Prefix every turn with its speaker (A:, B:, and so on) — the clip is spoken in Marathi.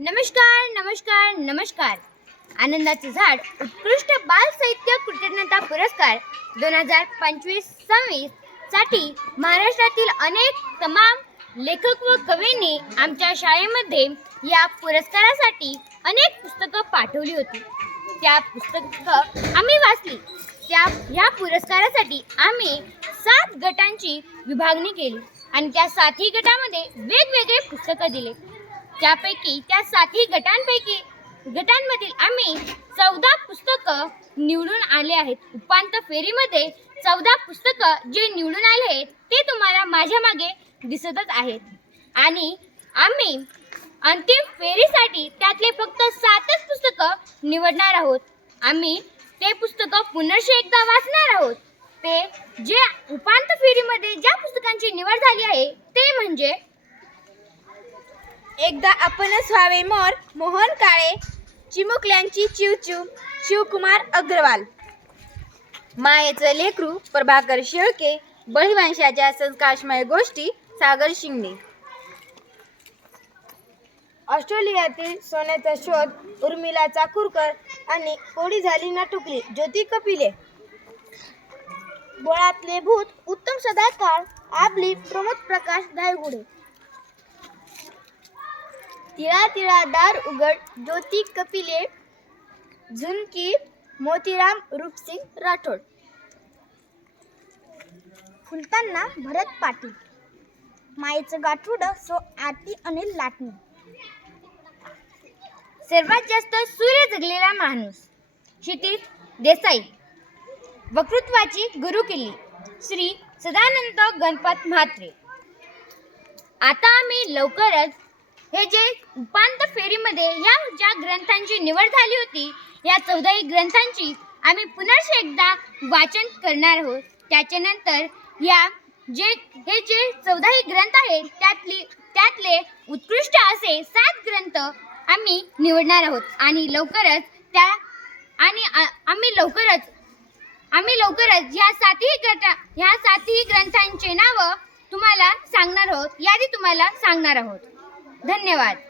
A: नमस्कार नमस्कार नमस्कार. आनंदाचे झाड उत्कृष्ट बाल साहित्य कृतज्ञता पुरस्कार दोन हजार पंचवीस सव्वीससाठी महाराष्ट्रातील अनेक तमाम लेखक व कवींनी आमच्या शाळेमध्ये या पुरस्कारासाठी अनेक पुस्तकं पाठवली होती. त्या पुस्तकं आम्ही वाचली. त्या ह्या पुरस्कारासाठी आम्ही सात गटांची विभागणी केली आणि त्या सातही गटामध्ये वेगवेगळे पुस्तकं दिले. त्यापैकी त्या सातही गटांपैकी गटांमधील आम्ही चौदा पुस्तकं निवडून आले आहेत. उपांत फेरीमध्ये चौदा पुस्तकं जे निवडून आले आहेत ते तुम्हाला माझ्या मागे दिसतच आहेत. आणि आम्ही अंतिम फेरीसाठी त्यातले फक्त सातच पुस्तकं निवडणार आहोत. आम्ही ते पुस्तकं पुनर्शे एकदा वाचणार आहोत. ते जे उपांत फेरीमध्ये ज्या पुस्तकांची निवड झाली आहे ते म्हणजे
B: एकदा आपणच व्हावे मोर मोहन काळे चिमुकल्यांची चिवचिव शिवकुमार अग्रवाल. मायेचं लेकरू प्रभाकर शेळके बळीवंशाच्या संस्कारमय गोष्टी सागर शिंगणे. ऑस्ट्रेलियातील सोन्याचा शोध उर्मिला चाकूरकर आणि कोडी झाली ना टुकली ज्योती कपिले. बोळातले भूत उत्तम सदाकाळ आपली प्रमोद प्रकाश धायगुडे तिळा तिळा दार उघड ज्योती कपिले झुनकी मोतीराम रूपसिंग राठोड. फुलताना भरत पाटील. मायेचं गाठुड सो आरती अनिल लाटणे.
A: सर्वात जास्त सूर्य जगलेला माणूस क्षितिज देसाई. वक्तृत्वाची गुरुकिल्ली श्री सदानंद गणपत म्हात्रे. आता आम्ही लवकरच हे जे उपांत फेरीमध्ये या ज्या ग्रंथांची निवड झाली होती या चौदाही ग्रंथांची आम्ही पुनर्श एकदा वाचन करणार आहोत. त्याच्यानंतर या जे हे जे चौदाही ग्रंथ आहेत त्यातली त्यातले उत्कृष्ट असे सात ग्रंथ आम्ही निवडणार आहोत. आणि लवकरच त्या आणि आम्ही लवकरच आम्ही लवकरच ह्या सातही ग्रंथ ह्या सातही ग्रंथांचे नावं तुम्हाला सांगणार आहोत. यादी तुम्हाला सांगणार आहोत. धन्यवाद.